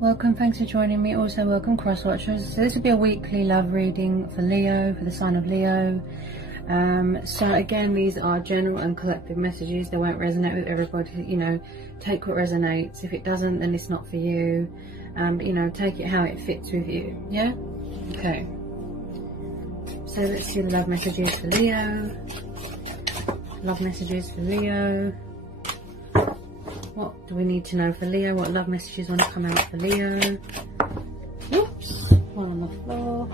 Welcome, thanks for joining me. Also welcome cross watchers. So this will be a weekly love reading for Leo, for the sign of Leo. So again, these are general and collective messages. They won't resonate with everybody. You know, take what resonates. If it doesn't, then it's not for you. You know, take it how it fits with you. Yeah. Okay. So let's see the love messages for Leo. Love messages for Leo. What do we need to know for Leo? What love messages want to come out for Leo? Oops, one on the floor.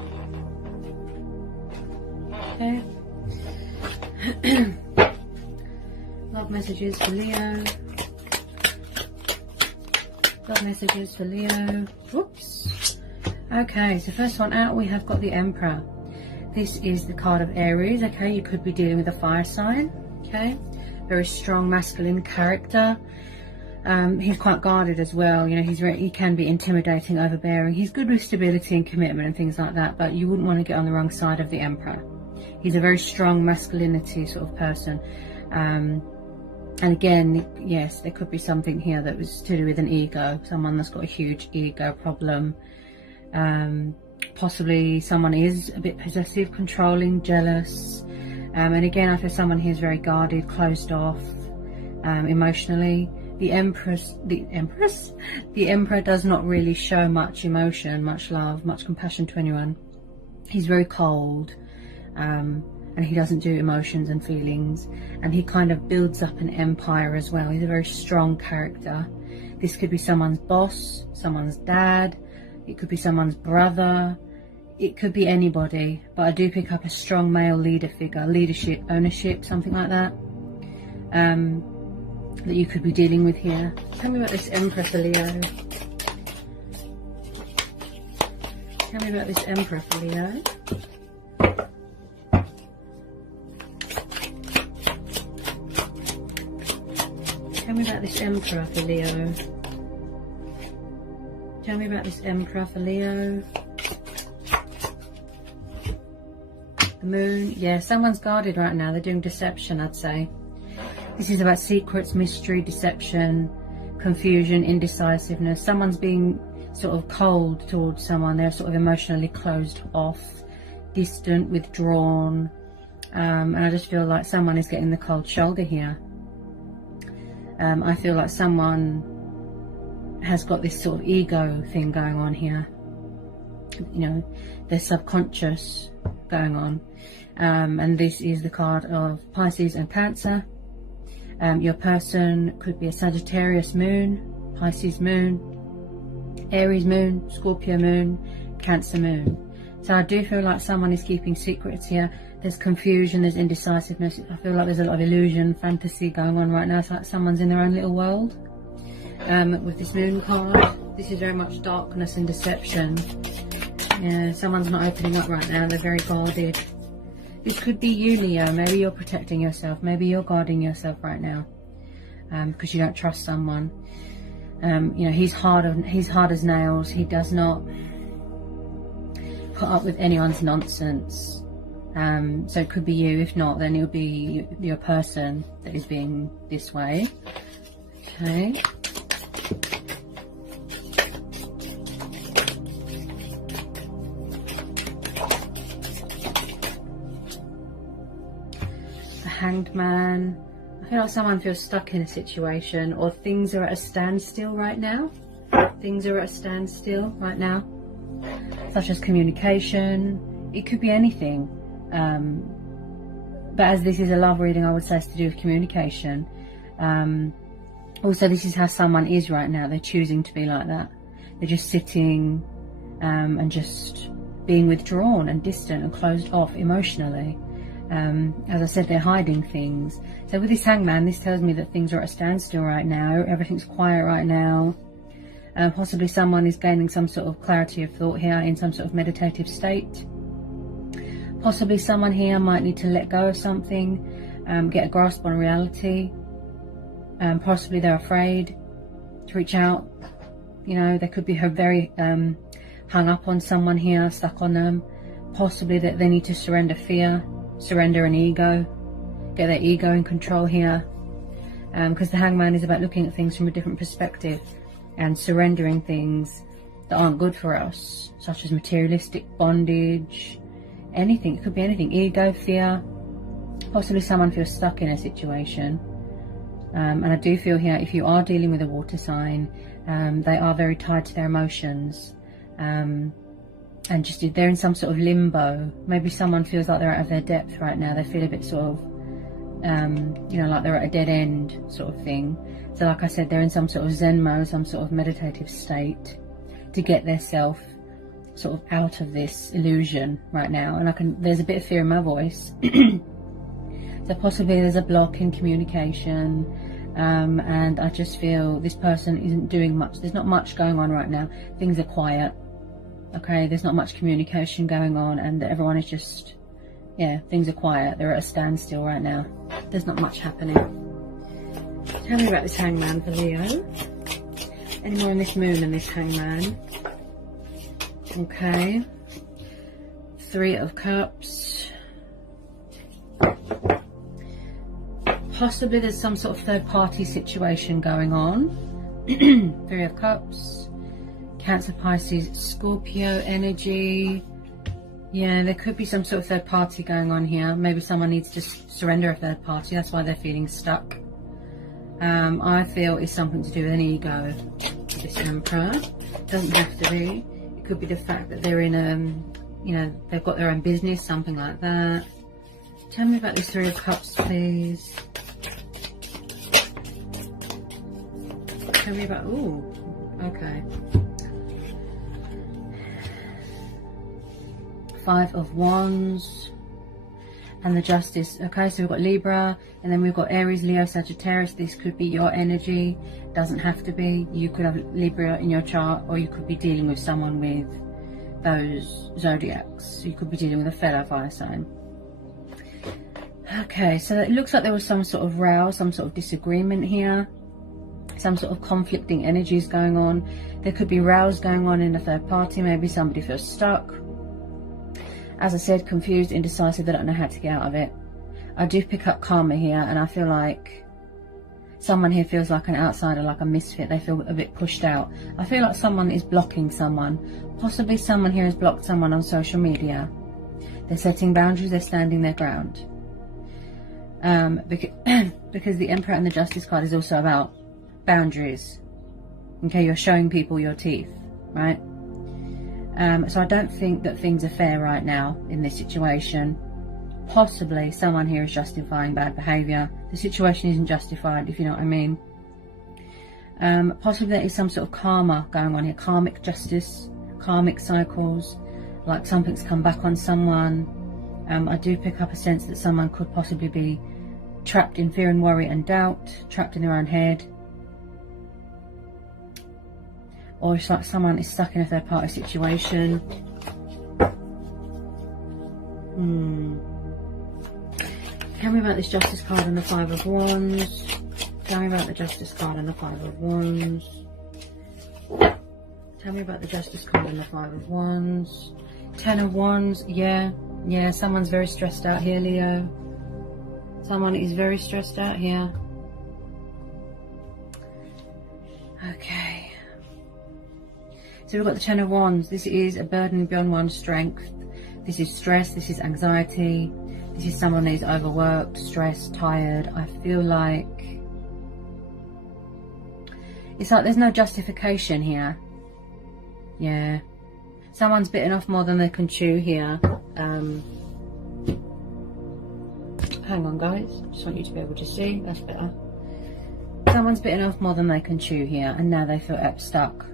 Okay. Love messages for Leo. Love messages for Leo. Whoops. Okay, so first one out, we have got the Emperor. This is the card of Aries. Okay, you could be dealing with a fire sign. Okay, very strong masculine character. He's quite guarded as well. You know, he can be intimidating, overbearing. He's good with stability and commitment and things like that, but you wouldn't want to get on the wrong side of the Emperor. He's a very strong masculinity sort of person. And again, yes, there could be something here that was to do with an ego, someone that's got a huge ego problem. Possibly someone is a bit possessive, controlling, jealous. And again, I feel someone here is very guarded, closed off, emotionally. The Emperor does not really show much emotion, much love, much compassion to anyone. He's very cold, and he doesn't do emotions and feelings, and he kind of builds up an empire as well. He's a very strong character. This could be someone's boss, someone's dad, it could be someone's brother, it could be anybody, but I do pick up a strong male leader figure, leadership, ownership, something like that. That you could be dealing with here. Tell me about this Emperor for Leo. Tell me about this Emperor for Leo. Tell me about this Emperor for Leo. Tell me about this Emperor for Leo. The Moon. Yeah, someone's guarded right now. They're doing deception, I'd say. This is about secrets, mystery, deception, confusion, indecisiveness. Someone's being sort of cold towards someone. They're sort of emotionally closed off, distant, withdrawn. And I just feel like someone is getting the cold shoulder here. I feel like someone has got this sort of ego thing going on here. You know, their subconscious going on. And this is the card of Pisces and Cancer. Your person could be a Sagittarius moon, Pisces moon, Aries moon, Scorpio moon, Cancer moon. So I do feel like someone is keeping secrets here. There's confusion, there's indecisiveness. I feel like there's a lot of illusion, fantasy going on right now. It's like someone's in their own little world. With this moon card, this is very much darkness and deception. Yeah, someone's not opening up right now. They're very guarded. This could be you, Leo. Maybe you're protecting yourself. Maybe you're guarding yourself right now because you don't trust someone. You know, he's hard as nails. He does not put up with anyone's nonsense. So it could be you. If not, then it'll be your person that is being this way. Okay. Hanged Man. I feel like someone feels stuck in a situation, or things are at a standstill right now. Things are at a standstill right now, such as communication. It could be anything. But as this is a love reading, I would say it's to do with communication. Also, this is how someone is right now. They're choosing to be like that. They're just sitting and just being withdrawn and distant and closed off emotionally. As I said, they're hiding things. So with this Hangman, this tells me that things are at a standstill right now. Everything's quiet right now. Possibly someone is gaining some sort of clarity of thought here, in some sort of meditative state. Possibly someone here might need to let go of something, get a grasp on reality. Possibly they're afraid to reach out. You know, they could be very hung up on someone here, stuck on them. Possibly that they need to surrender fear. Surrender an ego, get their ego in control here, because the Hangman is about looking at things from a different perspective and surrendering things that aren't good for us, such as materialistic bondage, anything. It could be anything. Ego, fear. Possibly someone feels stuck in a situation. And I do feel here, if you are dealing with a water sign, they are very tied to their emotions. And just they're in some sort of limbo. Maybe someone feels like they're out of their depth right now. They feel a bit sort of, you know, like they're at a dead end sort of thing. So like I said, they're in some sort of Zen mode, some sort of meditative state to get their self sort of out of this illusion right now. And there's a bit of fear in my voice. So possibly there's a block in communication, and I just feel this person isn't doing much. There's not much going on right now. Things are quiet. Okay, there's not much communication going on, and everyone is just, yeah, things are quiet. They're at a standstill right now. There's not much happening. Tell me about this hangman for Leo. Any more on this moon and this hangman? Okay. 3 of Cups. Possibly there's some sort of third-party situation going on. 3 of Cups. Cancer, Pisces, Scorpio energy. Yeah, there could be some sort of third party going on here. Maybe someone needs to surrender a third party. That's why they're feeling stuck. I feel it's something to do with an ego. This Emperor. Doesn't have to be. It could be the fact that they're in you know, they've got their own business, something like that. Tell me about this 3 of Cups, please. Tell me about, ooh, okay. 5 of Wands and the Justice. Okay, so we've got Libra, and then we've got Aries, Leo, Sagittarius. This could be your energy. Doesn't have to be. You could have Libra in your chart, or you could be dealing with someone with those zodiacs. You could be dealing with a fellow fire sign. Okay, so it looks like there was some sort of row, some sort of disagreement here, some sort of conflicting energies going on. There could be rows going on in a third party. Maybe somebody feels stuck. As I said, confused, indecisive, they don't know how to get out of it. I do pick up karma here, and I feel like someone here feels like an outsider, like a misfit. They feel a bit pushed out. I feel like someone is blocking someone. Possibly someone here has blocked someone on social media. They're setting boundaries, they're standing their ground. Because the Emperor and the Justice card is also about boundaries. Okay, you're showing people your teeth, right? So I don't think that things are fair right now in this situation. Possibly someone here is justifying bad behaviour. The situation isn't justified, if you know what I mean. Possibly there is some sort of karma going on here. Karmic justice, karmic cycles, like something's come back on someone. I do pick up a sense that someone could possibly be trapped in fear and worry and doubt, trapped in their own head. Or it's like someone is stuck in a third party situation. Tell me about this Justice card and the 5 of Wands. Tell me about the Justice card and the 5 of Wands. Tell me about the Justice card and the 5 of Wands. 10 of Wands. Yeah, someone's very stressed out here, Leo. Someone is very stressed out here. Okay. So we've got the 10 of Wands. This is a burden beyond one's strength. This is stress. This is anxiety. This is someone who's overworked, stressed, tired. I feel like it's like there's no justification here. Yeah. Someone's bitten off more than they can chew here. Hang on, guys. Just want you to be able to see. That's better. Someone's bitten off more than they can chew here, and now they feel stuck.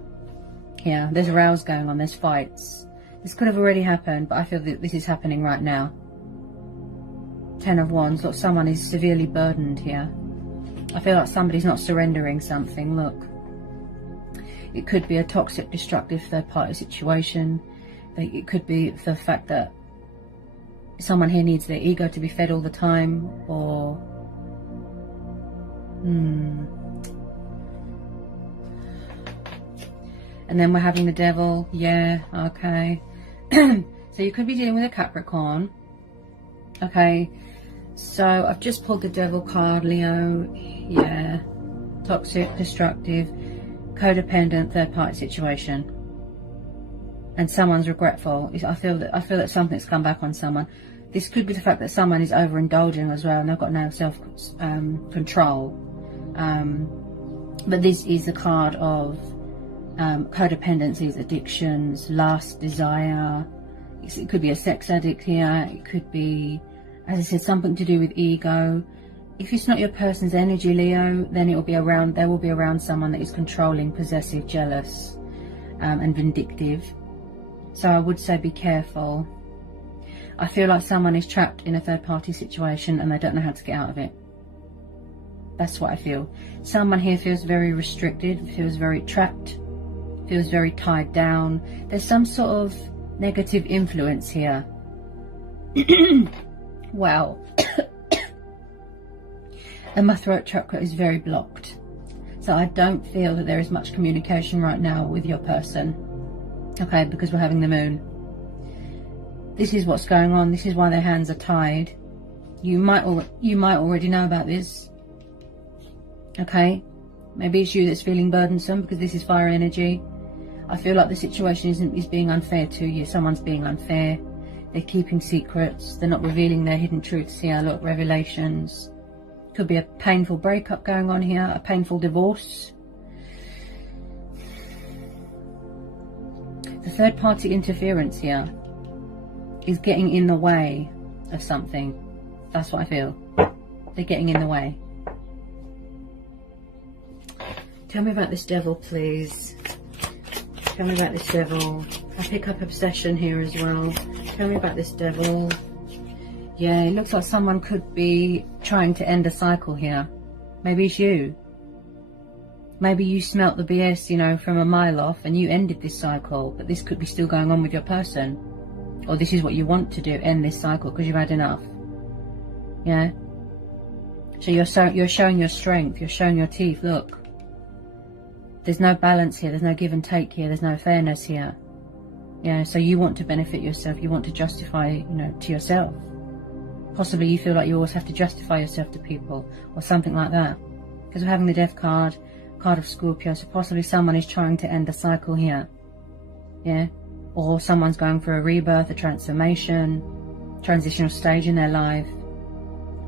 Yeah, there's rows going on, there's fights. This could have already happened, but I feel that this is happening right now. 10 of Wands. Look, someone is severely burdened here. I feel like somebody's not surrendering something. Look. It could be a toxic, destructive third-party situation. It could be the fact that someone here needs their ego to be fed all the time, or... And then we're having the Devil. Yeah, okay. So you could be dealing with a Capricorn. Okay. So I've just pulled the Devil card, Leo. Yeah. Toxic, destructive, codependent, third-party situation. and someone's regretful. I feel that something's come back on someone. This could be the fact that someone is overindulging as well, and they've got no self control. But this is the card of codependencies, addictions, lust, desire. It could be a sex addict here. It could be, as I said, something to do with ego. If it's not your person's energy, Leo, then it will be around. They will be around someone that is controlling, possessive, jealous, and vindictive. So I would say be careful. I feel like someone is trapped in a third-party situation and they don't know how to get out of it. That's what I feel. Someone here feels very restricted, feels very trapped, feels very tied down. There's some sort of negative influence here. Wow. And my throat chakra is very blocked. So I don't feel that there is much communication right now with your person. Okay, because we're having the moon. This is what's going on. This is why their hands are tied. You might already know about this. Okay, maybe it's you that's feeling burdensome because this is fire energy. I feel like the situation is being unfair to you. Someone's being unfair. They're keeping secrets. They're not revealing their hidden truths here. Look, revelations. Could be a painful breakup going on here, a painful divorce. The third party interference here is getting in the way of something. That's what I feel. They're getting in the way. Tell me about this devil, please. Tell me about this devil. I pick up obsession here as well. Tell me about this devil. Yeah, it looks like someone could be trying to end a cycle here. Maybe it's you. Maybe you smelt the BS, you know, from a mile off and you ended this cycle, but this could be still going on with your person. Or this is what you want to do, end this cycle because you've had enough. Yeah? So you're showing your strength, you're showing your teeth. Look. There's no balance here, there's no give and take here, there's no fairness here. Yeah, so you want to benefit yourself, you want to justify, you know, to yourself. Possibly you feel like you always have to justify yourself to people or something like that. Because we're having the Death card, card of Scorpio, so possibly someone is trying to end a cycle here. Yeah? Or someone's going for a rebirth, a transformation, transitional stage in their life.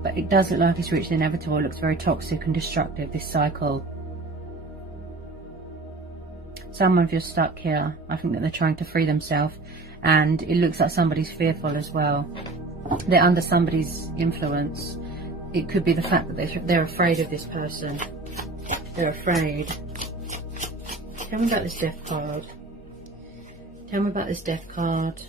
But it does look like it's reached the inevitable. It looks very toxic and destructive, this cycle. Someone feels stuck here. I think that they're trying to free themselves. And it looks like somebody's fearful as well. They're under somebody's influence. It could be the fact that they're afraid of this person. They're afraid. Tell me about this Death card. Tell me about this Death card.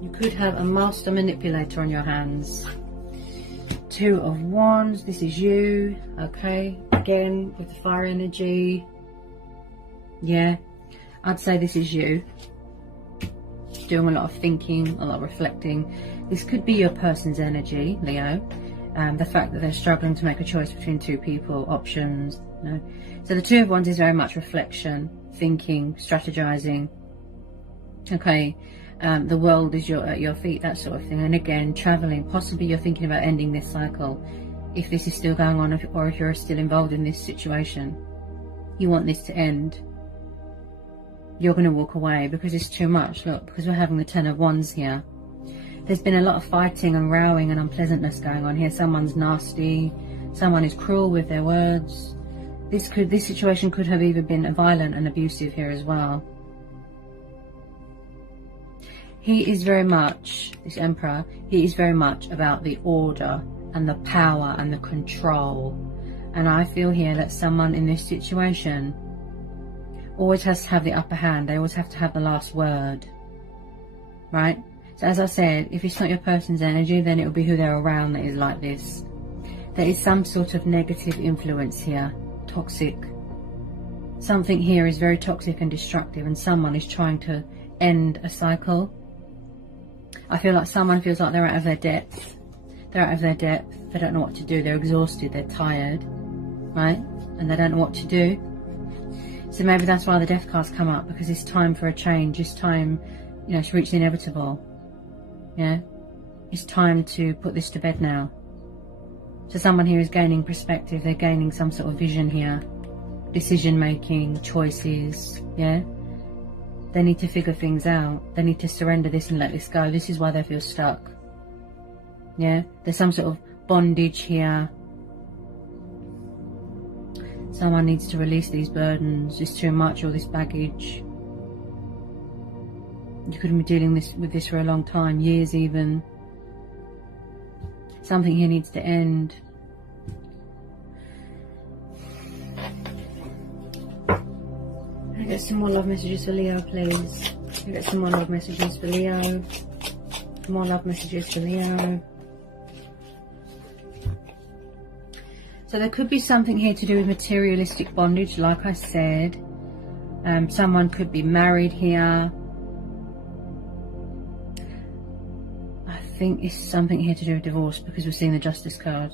You could have a master manipulator on your hands. Two of Wands. This is you. Okay. Again, with the fire energy. Yeah. I'd say this is you. Doing a lot of thinking, a lot of reflecting. This could be your person's energy, Leo. The fact that they're struggling to make a choice between two people, options. You know. So the Two of Wands is very much reflection, thinking, strategizing. Okay, the world is at your feet, that sort of thing. And again, traveling. Possibly you're thinking about ending this cycle. If this is still going on, or if you're still involved in this situation. You want this to end. You're going to walk away because it's too much. Look, because we're having the Ten of Wands here. There's been a lot of fighting and rowing and unpleasantness going on here. Someone's nasty. Someone is cruel with their words. This situation could have even been violent and abusive here as well. He is very much, this Emperor, he is very much about the order and the power and the control. And I feel here that someone in this situation always has to have the upper hand. They always have to have the last word. Right? So as I said, if it's not your person's energy, then it will be who they're around that is like this. There is some sort of negative influence here. Toxic. Something here is very toxic and destructive, and someone is trying to end a cycle. I feel like someone feels like they're out of their depth. They're out of their depth. They don't know what to do. They're exhausted. They're tired. Right? And they don't know what to do. So maybe that's why the Death cards come up, because it's time for a change. It's time, you know, to reach the inevitable. Yeah? It's time to put this to bed now. So someone here is gaining perspective. They're gaining some sort of vision here. decision making, choices, yeah? They need to figure things out. They need to surrender this and let this go. This is why they feel stuck. Yeah? There's some sort of bondage here. Someone needs to release these burdens. It's too much, all this baggage. You could have been dealing with this for a long time, years even. Something here needs to end. Can I get some more love messages for Leo, please? Can I get some more love messages for Leo? More love messages for Leo. So there could be something here to do with materialistic bondage, like I said. Someone could be married here. I think it's something here to do with divorce, because we're seeing the Justice card.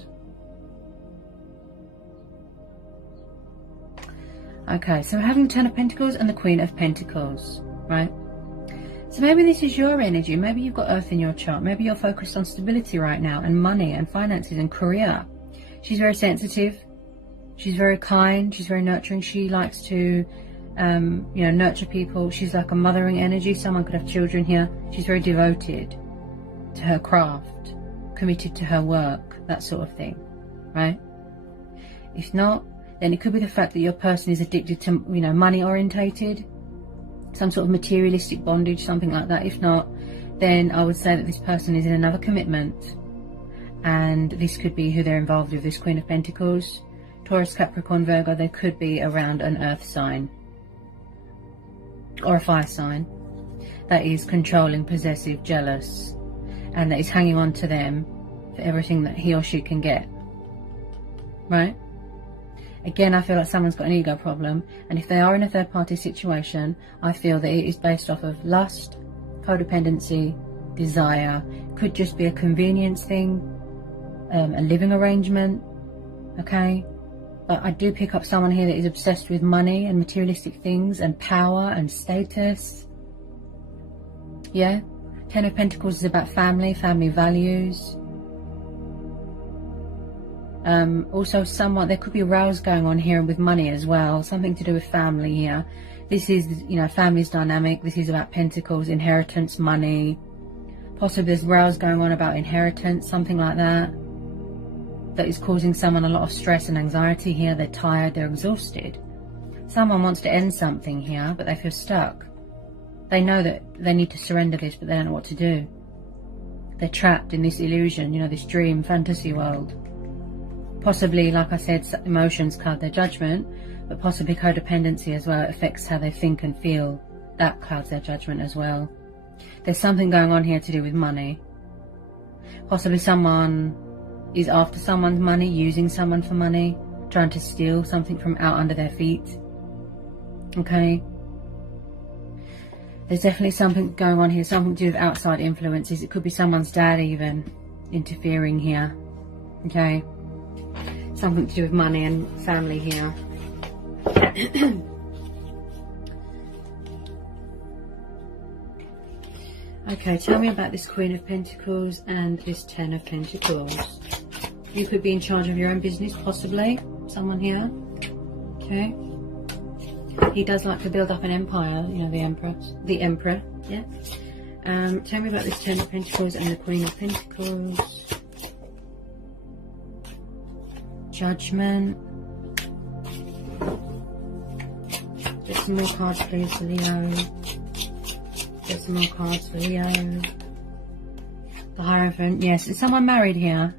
Okay, so we're having the Ten of Pentacles and the Queen of Pentacles, right? So maybe this is your energy. Maybe you've got Earth in your chart. Maybe you're focused on stability right now, and money and finances and career. She's very sensitive. She's very kind. She's very nurturing. She likes to, you know, nurture people. She's like a mothering energy. Someone could have children here. She's very devoted to her craft, committed to her work, that sort of thing, right? If not, then it could be the fact that your person is addicted to, you know, money orientated, some sort of materialistic bondage, something like that. If not, then I would say that this person is in another commitment. And this could be who they're involved with, this Queen of Pentacles. Taurus, Capricorn, Virgo, they could be around an earth sign. Or a fire sign. That is controlling, possessive, jealous. And that is hanging on to them for everything that he or she can get. Right? Again, I feel like someone's got an ego problem. And if they are in a third party situation, I feel that it is based off of lust, codependency, desire. Could just be a convenience thing. A living arrangement, okay? But I do pick up someone here that is obsessed with money and materialistic things and power and status. Yeah? Ten of Pentacles is about family, family values. Also there could be rows going on here with money as well, something to do with family here. This is, you know, family's dynamic. This is about Pentacles, inheritance, money. Possibly there's rows going on about inheritance, something like that. That is causing someone a lot of stress and anxiety here. They're tired, they're exhausted. Someone wants to end something here, but they feel stuck. They know that they need to surrender this, but they don't know what to do. They're trapped in this illusion, you know, this dream, fantasy world. Possibly, like I said, emotions cloud their judgment, but possibly codependency as well. It affects how they think and feel. That clouds their judgment as well. There's something going on here to do with money. Possibly someone is after someone's money, using someone for money, trying to steal something from out under their feet. Okay? There's definitely something going on here, something to do with outside influences. It could be someone's dad even interfering here. Okay? Something to do with money and family here. Okay, tell me about this Queen of Pentacles and this Ten of Pentacles. You could be in charge of your own business, possibly. Someone here. Okay. He does like to build up an empire, you know, the Emperor, yeah. Tell me about this Ten of Pentacles and the Queen of Pentacles. Judgment. Get some more cards, please, for Leo. Get some more cards for Leo. The Hierophant. Yes, is someone married here?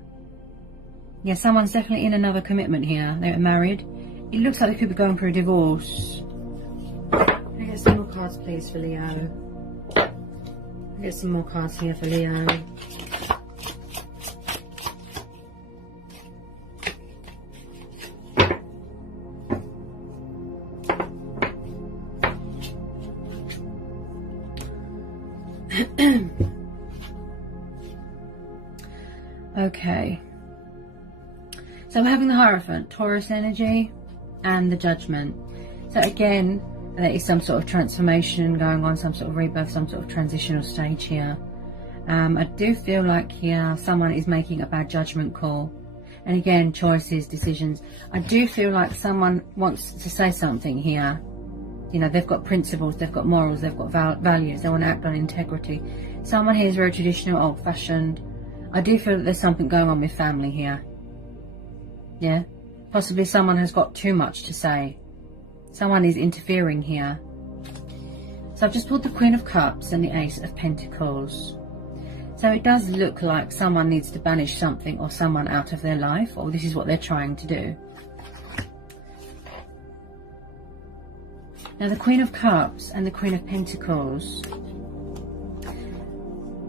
Yeah, someone's definitely in another commitment here. They're married. It looks like they could be going for a divorce. Can I get some more cards, please, for Leo? Get some more cards here for Leo. Okay. So we're having the Hierophant, Taurus energy, and the Judgment. So again, there is some sort of transformation going on, some sort of rebirth, some sort of transitional stage here. I do feel like here someone is making a bad judgment call. And again, choices, decisions. I do feel like someone wants to say something here. You know, they've got principles, they've got morals, they've got values, they want to act on integrity. Someone here is very traditional, old-fashioned. I do feel that there's something going on with family here. Yeah? Possibly someone has got too much to say. Someone is interfering here. So I've just pulled the Queen of Cups and the Ace of Pentacles. So it does look like someone needs to banish something or someone out of their life, or this is what they're trying to do. Now the Queen of Cups and the Queen of Pentacles.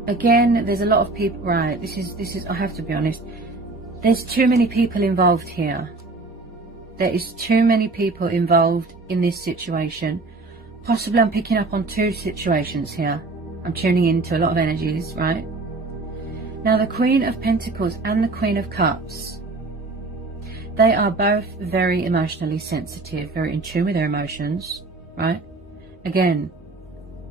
Again, there's a lot of people, right, this is, I have to be honest, there's too many people involved here. There is too many people involved in this situation. Possibly I'm picking up on two situations here. I'm tuning into a lot of energies, right? Now the Queen of Pentacles and the Queen of Cups, they are both very emotionally sensitive, very in tune with their emotions, right? Again,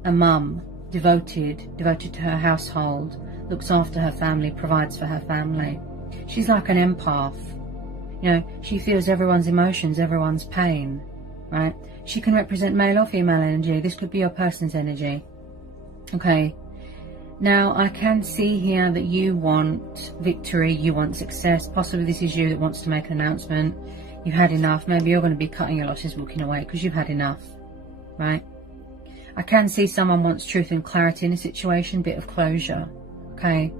a mum, devoted to her household, looks after her family, provides for her family. She's like an empath. You know, she feels everyone's emotions, everyone's pain, right? She can represent male or female energy. This could be your person's energy. Okay. Now, I can see here that you want victory, you want success. Possibly this is you that wants to make an announcement. You've had enough. Maybe you're going to be cutting your losses, walking away because you've had enough, right? I can see someone wants truth and clarity in a situation, bit of closure, okay?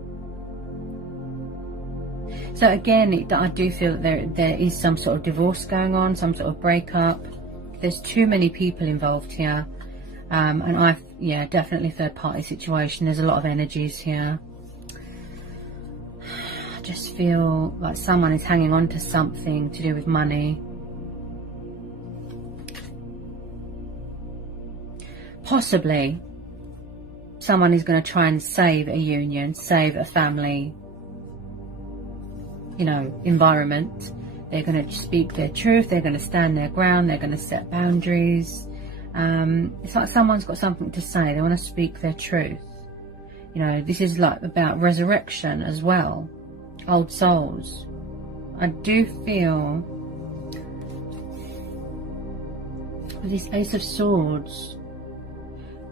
So again, I do feel that there is some sort of divorce going on, some sort of breakup. There's too many people involved here. And yeah, definitely third party situation. There's a lot of energies here. I just feel like someone is hanging on to something to do with money. Possibly someone is going to try and save a union, save a family, you know, environment. They're going to speak their truth. They're going to stand their ground. They're going to set boundaries. It's like someone's got something to say. They want to speak their truth. You know, this is like about resurrection as well. Old souls. I do feel with this Ace of Swords,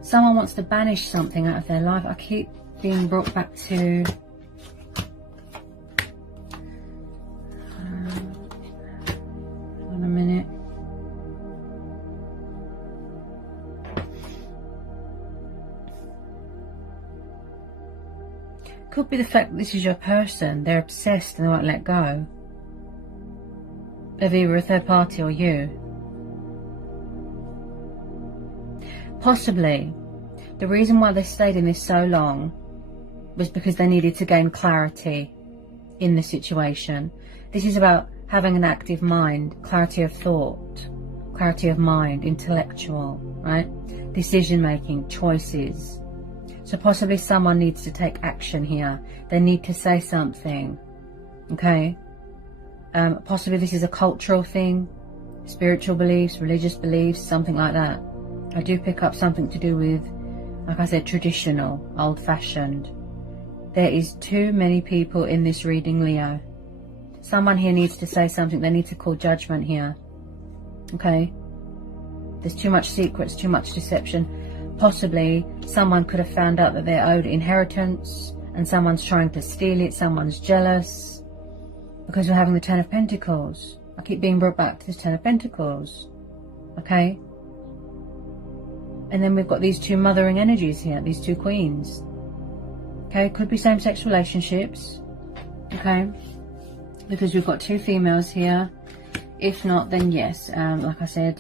someone wants to banish something out of their life. I keep being brought back to hold on a minute. Could be the fact that this is your person. They're obsessed and they won't let go of either a third party or you. Possibly the reason why they stayed in this so long was because they needed to gain clarity in the situation. This is about having an active mind, clarity of thought, clarity of mind, intellectual, right? Decision making, choices. So possibly someone needs to take action here. They need to say something, okay? Possibly this is a cultural thing, spiritual beliefs, religious beliefs, something like that. I do pick up something to do with, like I said, traditional, old-fashioned. There is too many people in this reading, Leo. Someone here needs to say something. They need to call judgment here, okay? There's too much secrets, too much deception. Possibly someone could have found out that they're owed inheritance and someone's trying to steal it, someone's jealous, because we're having the Ten of Pentacles. I keep being brought back to this Ten of Pentacles, okay? And then we've got these two mothering energies here, these two queens, okay? Could be same-sex relationships, okay? Because we've got two females here. If not, then yes, like I said,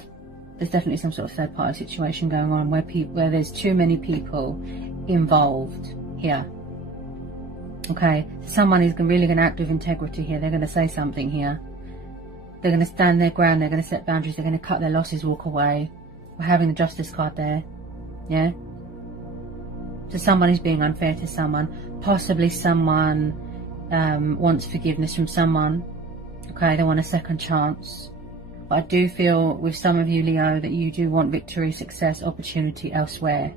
there's definitely some sort of third-party situation going on where there's too many people involved here. Okay, someone is really going to act with integrity here. They're going to say something here. They're going to stand their ground. They're going to set boundaries. They're going to cut their losses, walk away. We're having the Justice card there. Yeah. So someone is being unfair to someone. Possibly someone wants forgiveness from someone. Okay, they want a second chance. But I do feel with some of you, Leo, that you do want victory, success, opportunity elsewhere.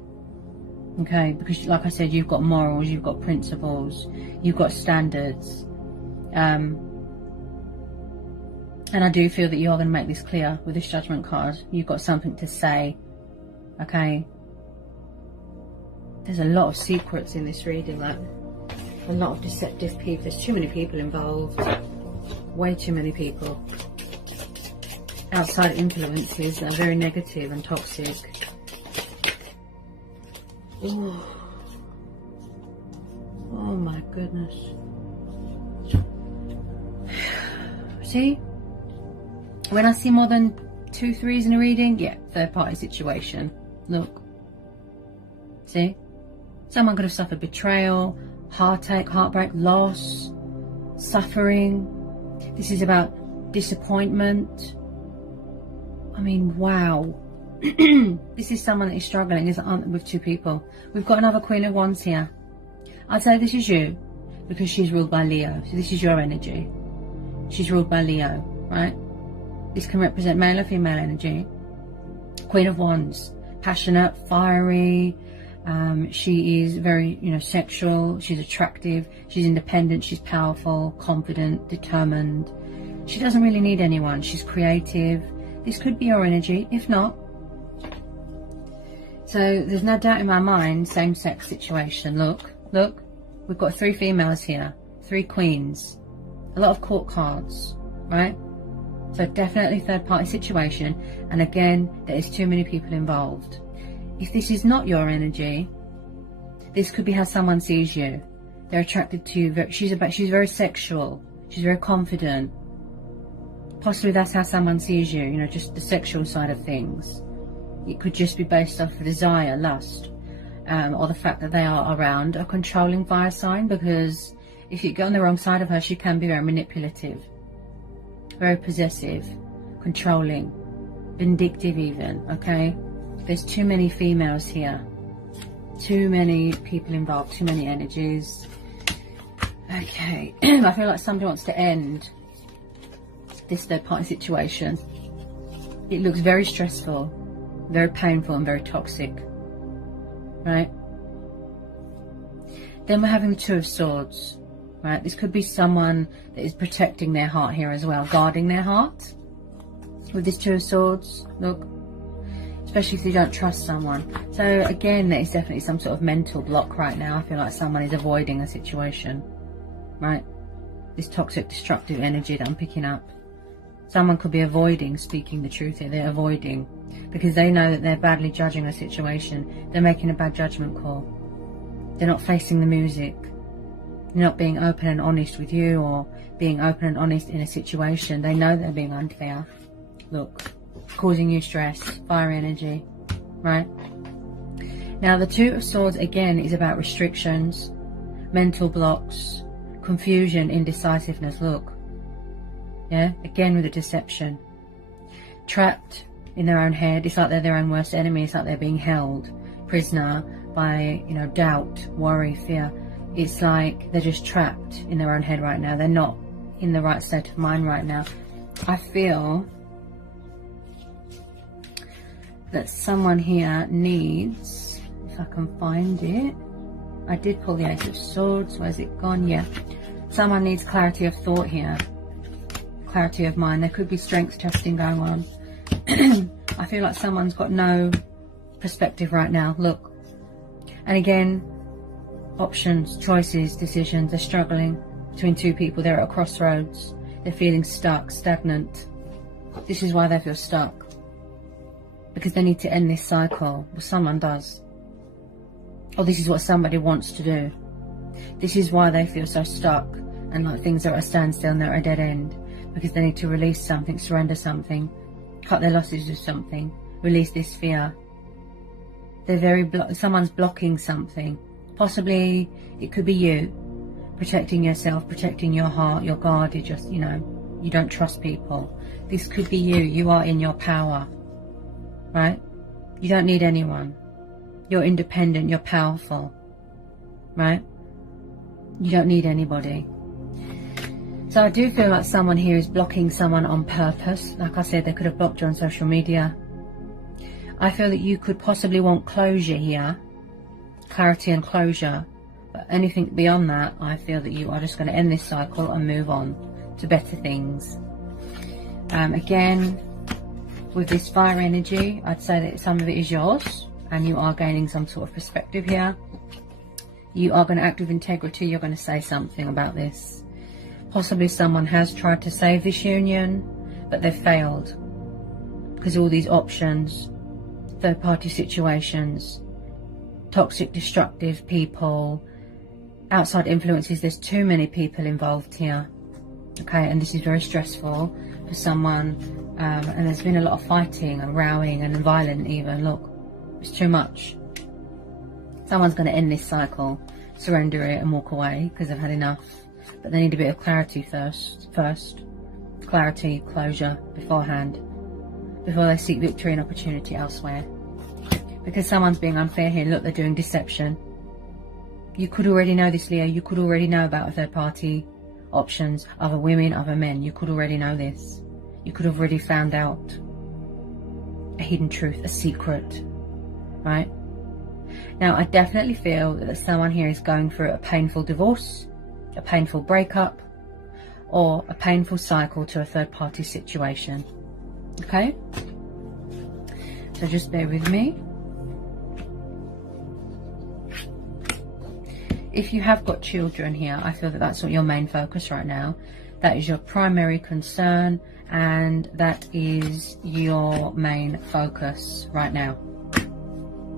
Okay, because like I said, you've got morals, you've got principles, you've got standards. And I do feel that you are going to make this clear with this Judgment card. You've got something to say, okay? There's a lot of secrets in this reading, like a lot of deceptive people. There's too many people involved. Way too many people. Outside influences that are very negative and toxic. Ooh. Oh my goodness. See? When I see more than 2 3s in a reading, yeah, third party situation. Look. See? Someone could have suffered betrayal, heartache, heartbreak, loss, suffering. This is about disappointment. I mean, wow. This is someone that is struggling with 2 people. We've got another Queen of Wands here. I'd say this is you because she's ruled by Leo. So this is your energy. She's ruled by Leo, right? This can represent male or female energy. Queen of Wands, passionate, fiery. She is very, sexual. She's attractive. She's independent. She's powerful, confident, determined. She doesn't really need anyone. She's creative. This could be your energy. If not, so there's no doubt in my mind, same-sex situation. Look, we've got 3 females here, 3 queens, a lot of court cards, right? So definitely third-party situation, and again, there is too many people involved. If this is not your energy, this could be how someone sees you. They're attracted to you. She's very sexual. She's very confident. Possibly that's how someone sees you, just the sexual side of things. It could just be based off of desire, lust, or the fact that they are around a controlling fire sign, because if you get on the wrong side of her, she can be very manipulative, very possessive, controlling, vindictive even, okay? There's too many females here. Too many people involved, too many energies. Okay, I feel like somebody wants to end this third party situation. It looks very stressful, very painful and very toxic, right? Then we're having the 2 of Swords, right? This could be someone that is protecting their heart here as well, guarding their heart with this 2 of Swords. Look, especially if you don't trust someone. So again, there is definitely some sort of mental block right now. I feel like someone is avoiding a situation, right? This toxic, destructive energy that I'm picking up. Someone could be avoiding speaking the truth here. They're avoiding because they know that they're badly judging a situation. They're making a bad judgment call. They're not facing the music. They're not being open and honest with you, or being open and honest in a situation. They know they're being unfair. Look, causing you stress, fire energy, right? Now the 2 of Swords again is about restrictions, mental blocks, confusion, indecisiveness. Look, yeah, again with the deception, trapped in their own head. It's like they're their own worst enemy. It's like they're being held prisoner by doubt, worry, fear. It's like they're just trapped in their own head right now. They're not in the right state of mind right now. I feel that someone here needs, if I can find it, I did pull the 8 of Swords. Where's it gone? Yeah, someone needs clarity of thought here, clarity of mind. There could be strength testing going on. I feel like someone's got no perspective right now. Look, and again, options, choices, decisions. They're struggling between 2 people. They're at a crossroads. They're feeling stuck, stagnant. This is why they feel stuck, because they need to end this cycle. Well, someone does. Or this is what somebody wants to do. This is why they feel so stuck and like things are at a standstill and they're at a dead end, because they need to release something, surrender something, cut their losses with something, release this fear. They're very someone's blocking something. Possibly it could be you, protecting yourself, protecting your heart, your guard. You just, you don't trust people. This could be you. You are in your power, right? You don't need anyone. You're independent. You're powerful, right? You don't need anybody. So I do feel like someone here is blocking someone on purpose. Like I said, they could have blocked you on social media. I feel that you could possibly want closure here, clarity and closure. But anything beyond that, I feel that you are just going to end this cycle and move on to better things. Again, with this fire energy, I'd say that some of it is yours and you are gaining some sort of perspective here. You are going to act with integrity. You're going to say something about this. Possibly someone has tried to save this union, but they've failed. Because all these options, third-party situations, toxic, destructive people, outside influences, there's too many people involved here. Okay, and this is very stressful for someone. And there's been a lot of fighting and rowing and violent even. Look, it's too much. Someone's going to end this cycle, surrender it and walk away because they've had enough. But they need a bit of clarity first. Clarity, closure beforehand, before they seek victory and opportunity elsewhere. Because someone's being unfair here. Look, they're doing deception. You could already know this, Leo. You could already know about a third party options, other women, other men. You could already know this. You could have already found out a hidden truth, a secret, right? Now, I definitely feel that someone here is going through a painful divorce, a painful breakup, or a painful cycle to a third-party situation. Okay? So just bear with me. If you have got children here, I feel that that's what your main focus right now. That is your primary concern, and that is your main focus right now.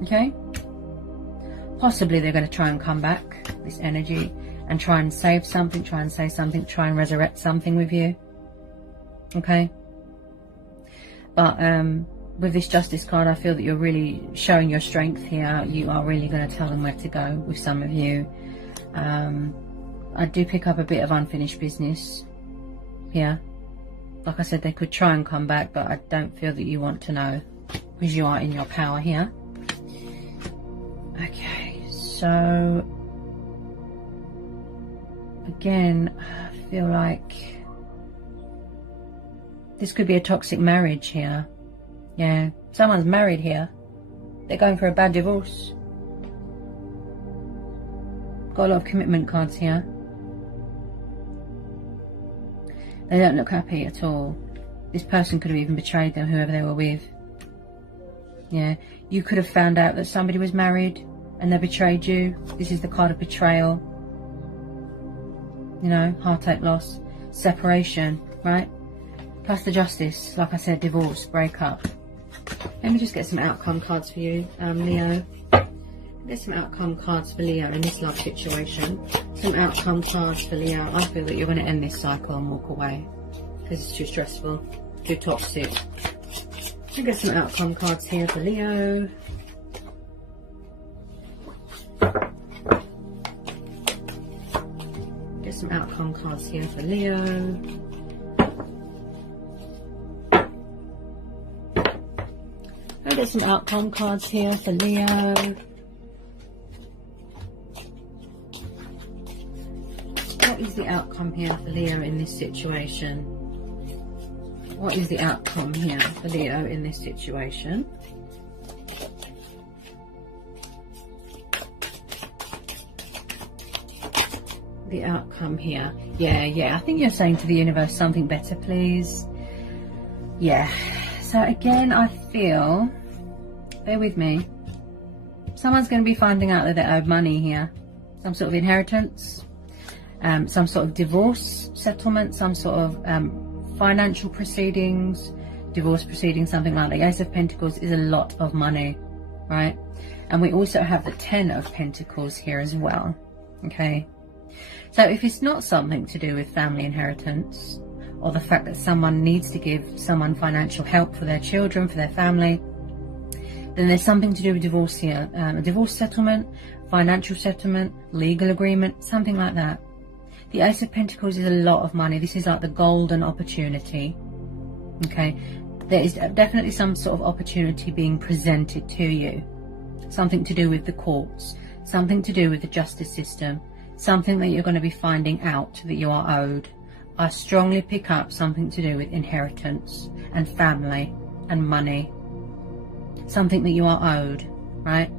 Okay? Possibly they're going to try and come back, this energy, and try and save something, try and say something, try and resurrect something with you. Okay? But with this Justice card, I feel that you're really showing your strength here. You are really going to tell them where to go with some of you. I do pick up a bit of unfinished business here. Like I said, they could try and come back, but I don't feel that you want to know, because you are in your power here. Okay, so again, I feel like this could be a toxic marriage here. Yeah, someone's married here. They're going for a bad divorce. Got a lot of commitment cards here. They don't look happy at all. This person could have even betrayed them, whoever they were with. Yeah, you could have found out that somebody was married and they betrayed you. This is the card of betrayal. You know, heartache, loss, separation, right? Plus the Justice, like I said, divorce, breakup. Let me just get some outcome cards for you, Leo. Get some outcome cards for Leo in this love situation. Some outcome cards for Leo. I feel that you're going to end this cycle and walk away because it's too stressful, too toxic. I'll get some outcome cards here for Leo. Get some outcome cards here for Leo. I'll get some outcome cards here for Leo. What is the outcome here for Leo in this situation? What is the outcome here for Leo in this situation? The outcome here. Yeah. I think you're saying to the universe, something better, please. Yeah. So again, I feel, bear with me, someone's going to be finding out that they owe money here. Some sort of inheritance. Some sort of divorce settlement, some sort of financial proceedings, divorce proceedings, something like that. The Ace of Pentacles is a lot of money, right? And we also have the 10 of Pentacles here as well, okay? So if it's not something to do with family inheritance, or the fact that someone needs to give someone financial help for their children, for their family, then there's something to do with divorce here. A divorce settlement, financial settlement, legal agreement, something like that. The Ace of Pentacles is a lot of money. This is like the golden opportunity. Okay, there is definitely some sort of opportunity being presented to you. Something to do with the courts, something to do with the justice system, something that you're going to be finding out that you are owed. I strongly pick up something to do with inheritance and family and money. Something that you are owed, right?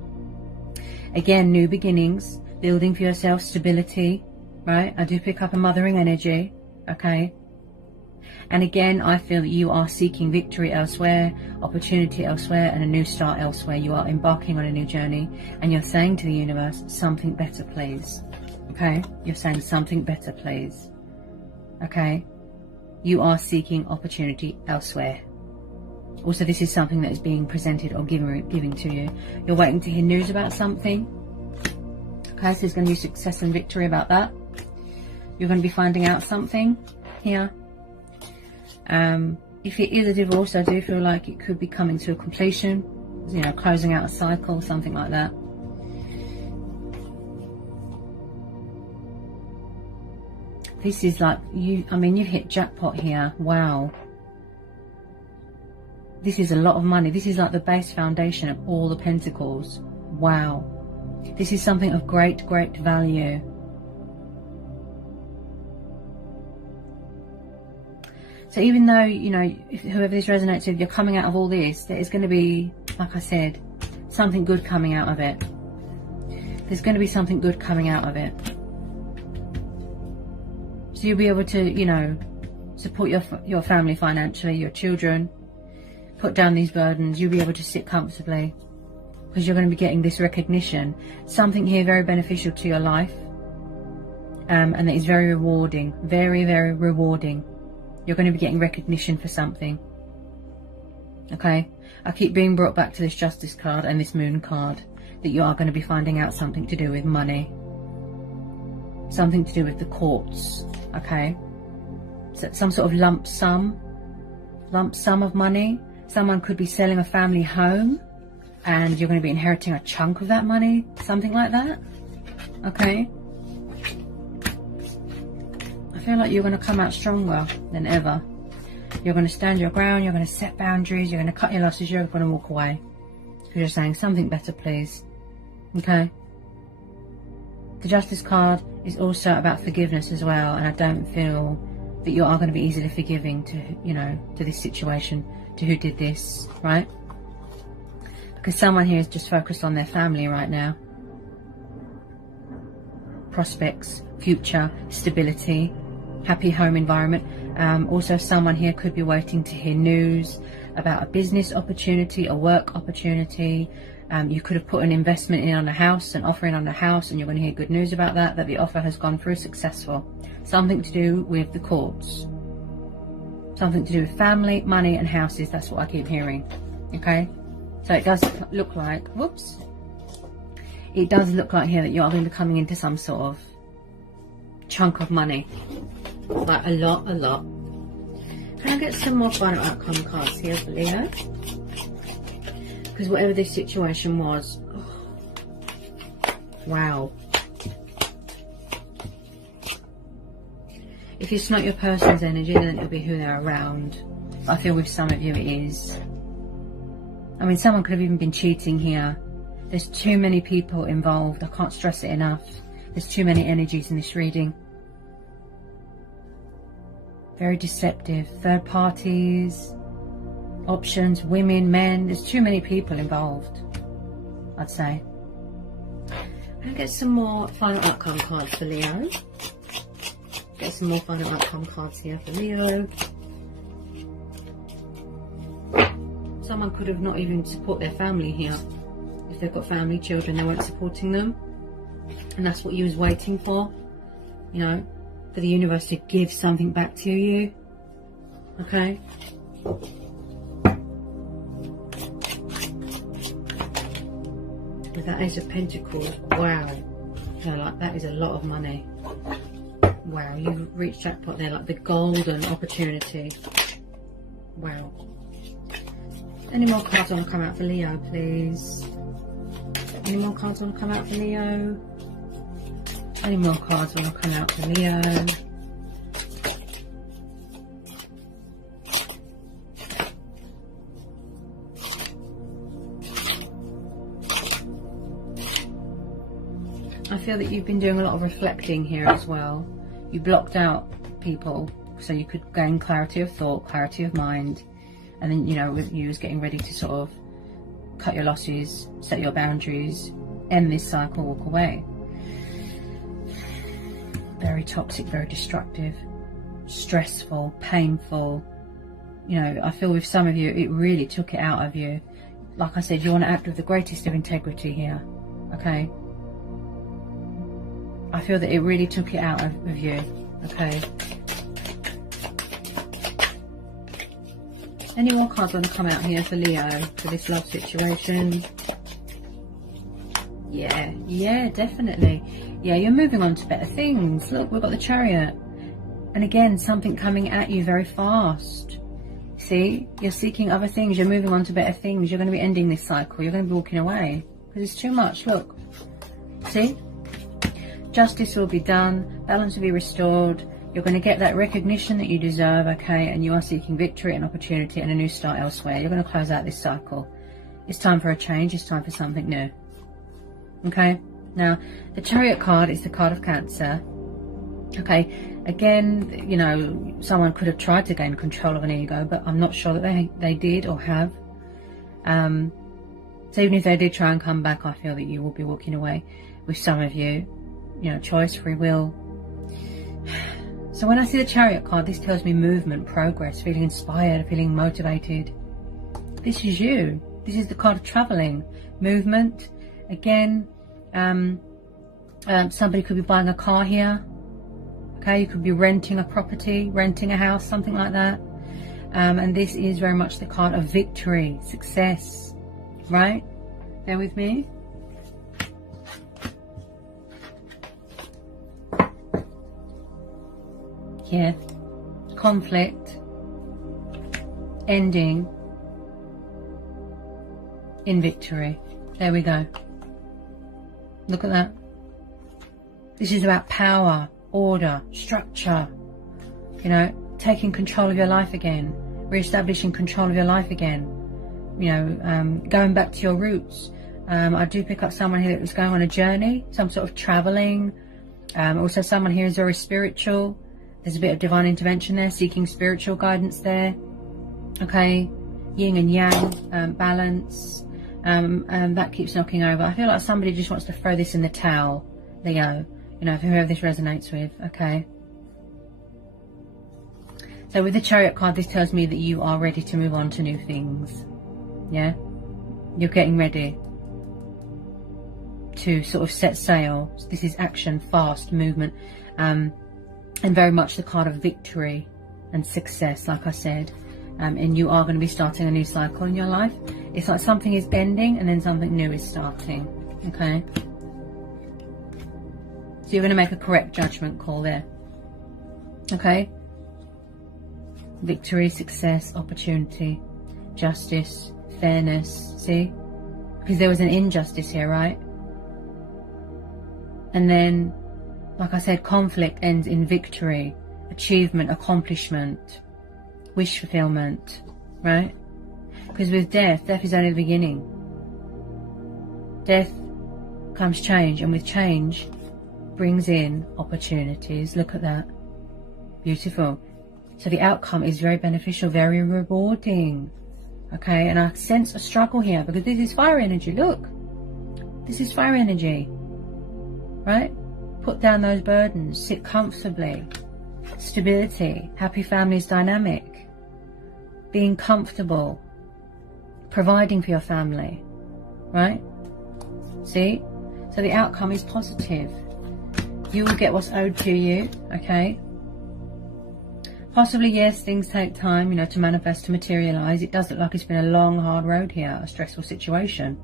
Again, new beginnings, building for yourself, stability. Right, I do pick up a mothering energy, okay? And again, I feel that you are seeking victory elsewhere, opportunity elsewhere, and a new start elsewhere. You are embarking on a new journey, and you're saying to the universe, something better, please. Okay? You're saying something better, please. Okay? You are seeking opportunity elsewhere. Also, this is something that is being presented or giving to you. You're waiting to hear news about something. Okay, so there's going to be success and victory about that. You're going to be finding out something here. If it is a divorce, I do feel like it could be coming to a completion, you know, closing out a cycle, something like that. This is like you, I mean, you hit jackpot here. Wow. This is a lot of money. This is like the base foundation of all the pentacles. Wow. This is something of great, great value. So even though, you know, whoever this resonates with, you're coming out of all this, there is going to be, like I said, something good coming out of it. There's going to be something good coming out of it. So you'll be able to, you know, support your family financially, your children, put down these burdens. You'll be able to sit comfortably because you're going to be getting this recognition. Something here very beneficial to your life, and that is very rewarding, very, very rewarding. You're going to be getting recognition for something. Okay? I keep being brought back to this Justice card and this Moon card, that you are going to be finding out something to do with money. Something to do with the courts. Okay? So some sort of lump sum of money. Someone could be selling a family home and you're going to be inheriting a chunk of that money. Something like that. Okay? I feel like you're going to come out stronger than ever. You're going to stand your ground, you're going to set boundaries, you're going to cut your losses, you're going to walk away. Because you're saying something better, please. Okay? The Justice card is also about forgiveness as well, and I don't feel that you are going to be easily forgiving to, you know, to this situation, to who did this, right? Because someone here is just focused on their family right now. Prospects, future, stability, happy home environment. Also someone here could be waiting to hear news about a business opportunity, a work opportunity. You could have put an investment in on a house, an offer in on a house, and you're going to hear good news about that the offer has gone through successful. Something to do with the courts. Something to do with family, money and houses. That's what I keep hearing. Okay? So it does look like, whoops. It does look like here that you are going to be coming into some sort of chunk of money. Like a lot. Can I get some more final outcome cards here for Leo? Because whatever this situation was, oh, wow. If it's not your person's energy, then it'll be who they're around. But I feel with some of you it is. I mean, someone could have even been cheating here. There's too many people involved. I can't stress it enough. There's too many energies in this reading. Very deceptive. Third parties, options, women, men. There's too many people involved, I'd say. I'll get some more final outcome cards for Leo. Get some more final outcome cards here for Leo. Someone could have not even support their family here. If they've got family, children, they weren't supporting them. And that's what you was waiting for. You know, for the universe to give something back to you. Okay? With that Ace of Pentacles, wow. So like that is a lot of money. Wow, you've reached jackpot there, like the golden opportunity. Wow. Any more cards want to come out for Leo, please? Any more cards want to come out for Leo? Any more cards want to come out for Leo? I feel that you've been doing a lot of reflecting here as well. You blocked out people so you could gain clarity of thought, clarity of mind. And then, you know, you was getting ready to sort of cut your losses, set your boundaries, end this cycle, walk away. Very toxic, very destructive. stressful, painful. You know, I feel with some of you, it really took it out of you. Like I said, you want to act with the greatest of integrity here, okay? I feel that it really took it out of you, okay? Any more cards want to come out here for Leo, for this love situation? Yeah, definitely. Yeah, you're moving on to better things. Look, we've got the Chariot. And again, something coming at you very fast. See, you're seeking other things. You're moving on to better things. You're going to be ending this cycle. You're going to be walking away because it's too much. Look, see? Justice will be done. Balance will be restored. You're going to get that recognition that you deserve, okay? And you are seeking victory and opportunity and a new start elsewhere. You're going to close out this cycle. It's time for a change. It's time for something new. Okay? Now, the Chariot card is the card of Cancer. Okay? Again, you know, someone could have tried to gain control of an ego, but I'm not sure that they did or have. So even if they did try and come back, I feel that you will be walking away with some of you. You know, choice, free will. So when I see the Chariot card, this tells me movement, progress, feeling inspired, feeling motivated. This is you. This is the card of traveling, movement. Again, somebody could be buying a car here. Okay, you could be renting a property, renting a house, something like that. And this is very much the card of victory, success, right? Bear with me. Yeah, conflict, ending in victory. There we go. Look at that. This is about power, order, structure, you know, taking control of your life again, re-establishing control of your life again, you know, going back to your roots. I do pick up someone here that was going on a journey, some sort of traveling. Also someone here is very spiritual. There's a bit of divine intervention there, seeking spiritual guidance there. Okay, yin and yang, balance. That keeps knocking over. I feel like somebody just wants to throw this in the towel, Leo. You know, whoever this resonates with, okay? So with the Chariot card, this tells me that you are ready to move on to new things. Yeah? You're getting ready to sort of set sail. So this is action, fast movement, and very much the card of victory and success, like I said. And you are going to be starting a new cycle in your life. It's like something is ending and then something new is starting, okay? So you're going to make a correct judgment call there. Okay? Victory, success, opportunity, justice, fairness. See? Because there was an injustice here, right? And then, like I said, conflict ends in victory, achievement, accomplishment, wish fulfillment, right? Because with death is only the beginning. Death comes change, and with change brings in opportunities. Look at that. Beautiful. So the outcome is very beneficial, very rewarding. Okay, and I sense a struggle here because this is fire energy. Look, this is fire energy, right? Put down those burdens, sit comfortably, stability, happy families dynamic, being comfortable, providing for your family, right? See? So the outcome is positive. You will get what's owed to you, okay? Possibly, yes, things take time, you know, to manifest, to materialise. It does look like it's been a long, hard road here, a stressful situation,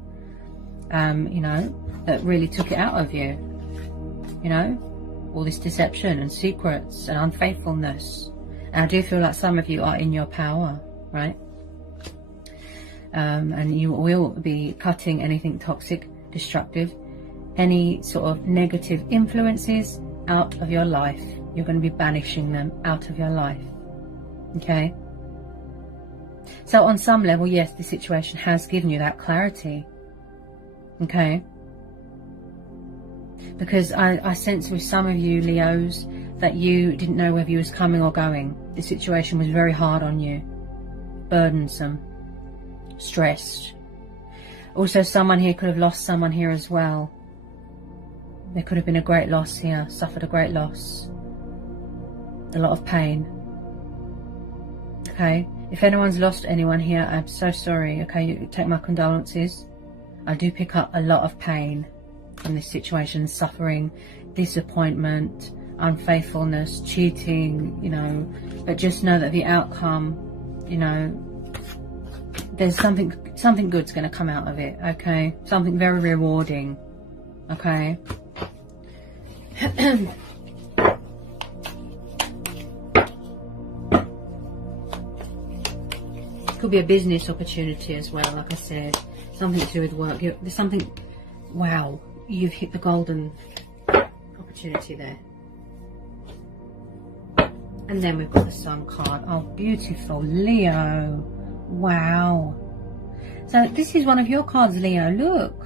you know, that really took it out of you, you know, all this deception and secrets and unfaithfulness. And I do feel like some of you are in your power, right? And you will be cutting anything toxic, destructive, any sort of negative influences out of your life. You're going to be banishing them out of your life. Okay? So on some level, yes, the situation has given you that clarity. Okay? Because I sense with some of you, Leos, that you didn't know whether you was coming or going. The situation was very hard on you. Burdensome. Stressed. Also, someone here could have lost someone here as well. There could have been a great loss here. Suffered a great loss. a lot of pain. Okay, if anyone's lost anyone here, I'm so sorry. Okay, you take my condolences. I do pick up a lot of pain from this situation, suffering, disappointment, unfaithfulness, cheating, you know, but just know that the outcome, you know, there's something good's going to come out of it. Okay, something very rewarding. Okay. Could be a business opportunity as well, like I said, something to do with work. There's something, wow, you've hit the golden opportunity there. And then we've got the Sun card. Oh, beautiful, Leo. Wow. So this is one of your cards, Leo. Look,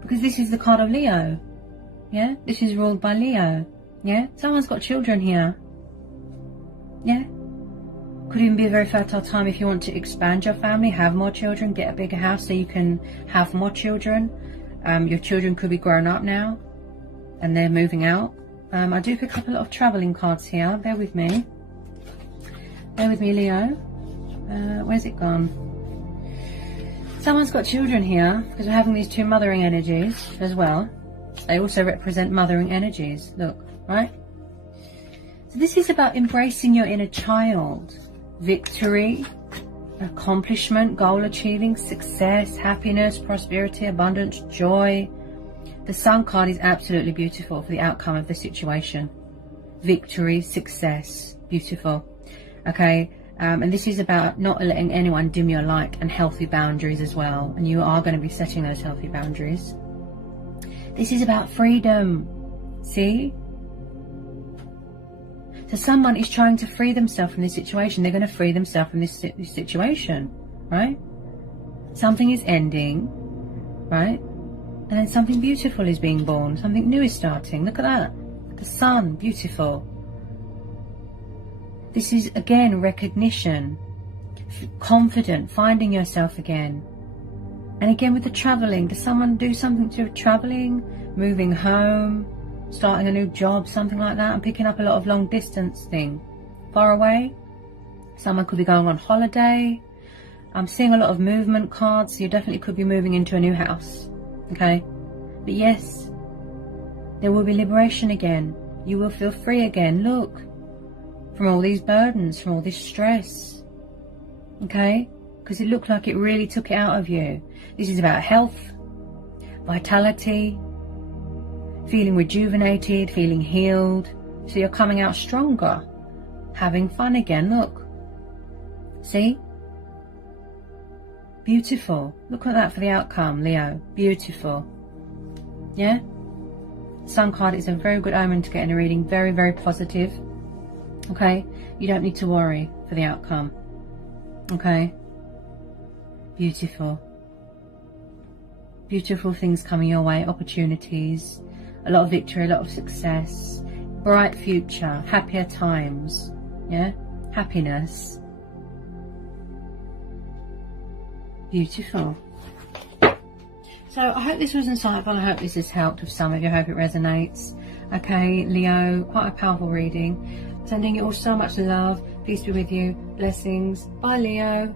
because this is the card of Leo. Yeah, this is ruled by Leo. Yeah, someone's got children here. Yeah, could even be a very fertile time if you want to expand your family, have more children, get a bigger house so you can have more children. Your children could be grown up now and they're moving out. I do pick up a lot of traveling cards here. Bear with me. Bear with me, Leo. Where's it gone? Someone's got children here because we're having these two mothering energies as well. They also represent mothering energies. Look, right? So this is about embracing your inner child. Victory, accomplishment, goal achieving, success, happiness, prosperity, abundance, joy. The Sun card is absolutely beautiful for the outcome of the situation. Victory, success, beautiful. Okay, and this is about not letting anyone dim your light, and healthy boundaries as well. And you are going to be setting those healthy boundaries. This is about freedom. See? So someone is trying to free themselves from this situation. They're going to free themselves from this situation, right? Something is ending, right? And then something beautiful is being born. Something new is starting. Look at that. The Sun, beautiful. This is, again, recognition, confident, finding yourself again. And again with the traveling, does someone do something to traveling, moving home, starting a new job, something like that? I'm picking up a lot of long distance thing. Far away. Someone could be going on holiday. I'm seeing a lot of movement cards, so you definitely could be moving into a new house. Okay? But yes, there will be liberation again. You will feel free again. Look, from all these burdens, from all this stress. Okay? Because it looked like it really took it out of you. This is about health, vitality, feeling rejuvenated, feeling healed. So you're coming out stronger, having fun again. Look. See? Beautiful. Look at that for the outcome, Leo. Beautiful. Yeah? Sun card is a very good omen to get in a reading. Very, very positive. Okay? You don't need to worry for the outcome. Okay? Beautiful. Beautiful things coming your way. Opportunities. A lot of victory, a lot of success. Bright future. Happier times. Yeah? Happiness. Beautiful. So I hope this was insightful. I hope this has helped with some of you. I hope it resonates. Okay, Leo, quite a powerful reading. Sending you all so much love. Peace be with you. Blessings. Bye, Leo.